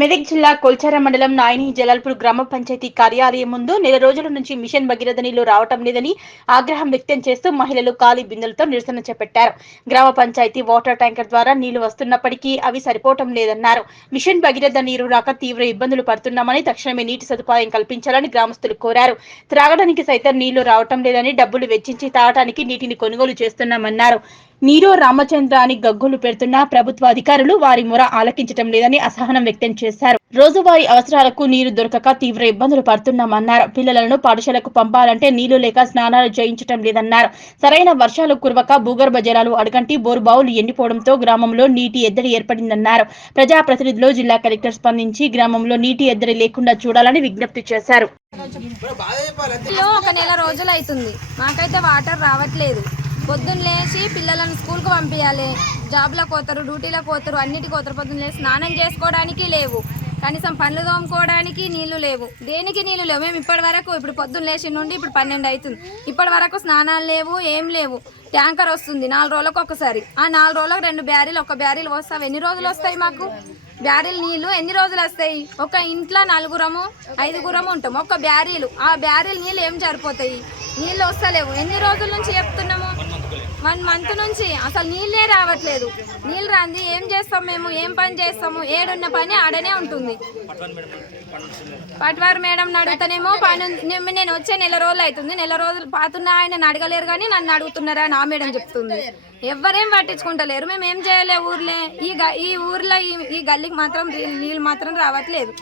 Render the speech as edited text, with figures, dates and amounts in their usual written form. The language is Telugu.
మెదక్ జిల్లా కొల్చార మండలం నాయని జలాల్పూర్ గ్రామ పంచాయతీ కార్యాలయం ముందు నెల రోజుల నుంచి మిషన్ భగీరథ నీళ్లు రావటం లేదని ఆగ్రహం వ్యక్తం చేస్తూ మహిళలు ఖాళీ బిందెలతో నిరసన చేపట్టారు. గ్రామ పంచాయతీ వాటర్ ట్యాంకర్ ద్వారా నీళ్లు వస్తున్నప్పటికీ అవి సరిపోవటం లేదన్నారు. మిషన్ భగీరథ నీరు రాక తీవ్ర ఇబ్బందులు పడుతున్నామని, తక్షణమే నీటి సదుపాయం కల్పించాలని గ్రామస్తులు కోరారు. త్రాగడానికి సైతం నీళ్లు రావటం లేదని, డబ్బులు వెచ్చించి తాగడానికి నీటిని కొనుగోలు చేస్తున్నామన్నారు. నీరో రామచంద్ర అని గగ్గోలు పెడుతున్న ప్రభుత్వ అధికారులు వారి మొర ఆలకించడం లేదని అసహనం వ్యక్తం చేశారు. రోజువారీ అవసరాలకు నీరు దొరకక తీవ్ర ఇబ్బందులు పడుతున్నామన్నారు. పిల్లలను పాఠశాలకు పంపాలంటే నీళ్లు లేక స్నానాలు చేయించడం లేదన్నారు. సరైన వర్షాలు కురవక భూగర్భ జలాలు అడగంటి బోరుబావులు ఎండిపోవడంతో గ్రామంలో నీటి ఎద్దడి ఏర్పడిందన్నారు. ప్రజాప్రతినిధులు, జిల్లా కలెక్టర్ స్పందించి గ్రామంలో నీటి ఎద్దడి లేకుండా చూడాలని విజ్ఞప్తి చేశారు. ఒక నెల రోజులు అవుతుంది, మాకైతే వాటర్ రావట్లేదు. పొద్దున్న లేచి పిల్లలను స్కూల్కి పంపించాలి, జాబ్లకు పోతారు, డ్యూటీలకు పోతారు, అన్నిటికి పోతారు. పొద్దున్న లేచి స్నానం చేసుకోవడానికి లేవు, కనీసం పనులు తోముకోవడానికి నీళ్లు లేవు, దేనికి నీళ్లు లేవు. మేము ఇప్పటి వరకు ఇప్పుడు పొద్దున్న లేచి నుండి ఇప్పుడు 12 అవుతుంది, ఇప్పటి వరకు స్నానాలు లేవు, ఏం లేవు. ట్యాంకర్ వస్తుంది 4 రోజులకు ఒకసారి, ఆ 4 రోజులకు 2 బ్యారీలు, ఒక బ్యారీలు వస్తాయి. ఎన్ని రోజులు వస్తాయి మాకు బ్యారీలు నీళ్లు? ఎన్ని రోజులు వస్తాయి? ఒక ఇంట్లో 4గురము 5గురము ఉంటాం, ఒక బ్యారీలు, ఆ బ్యారీలు నీళ్ళు ఏం సరిపోతాయి? నీళ్ళు వస్తలేవు. ఎన్ని రోజుల నుంచి చెప్తున్నాము? 1 మంత్ నుంచి అసలు నీళ్ళే రావట్లేదు. నీళ్ళు రాంది ఏం చేస్తాం మేము? ఏం పని చేస్తాము? ఏడున్న పని ఆడనే ఉంటుంది. పట్వారు మేడం అడుగుతానేమో పని, నేను వచ్చే నెల రోజులు అవుతుంది, నెల రోజులు పాతున్నా ఆయన అడగలేరు కానీ నన్ను అడుగుతున్నారా నా మేడం చెప్తుంది. ఎవరేం పట్టించుకుంటలేరు. మేము ఏం చేయలే ఊర్లే, ఈ ఊర్లో ఈ గల్లీకి మాత్రం నీళ్ళు మాత్రం రావట్లేదు.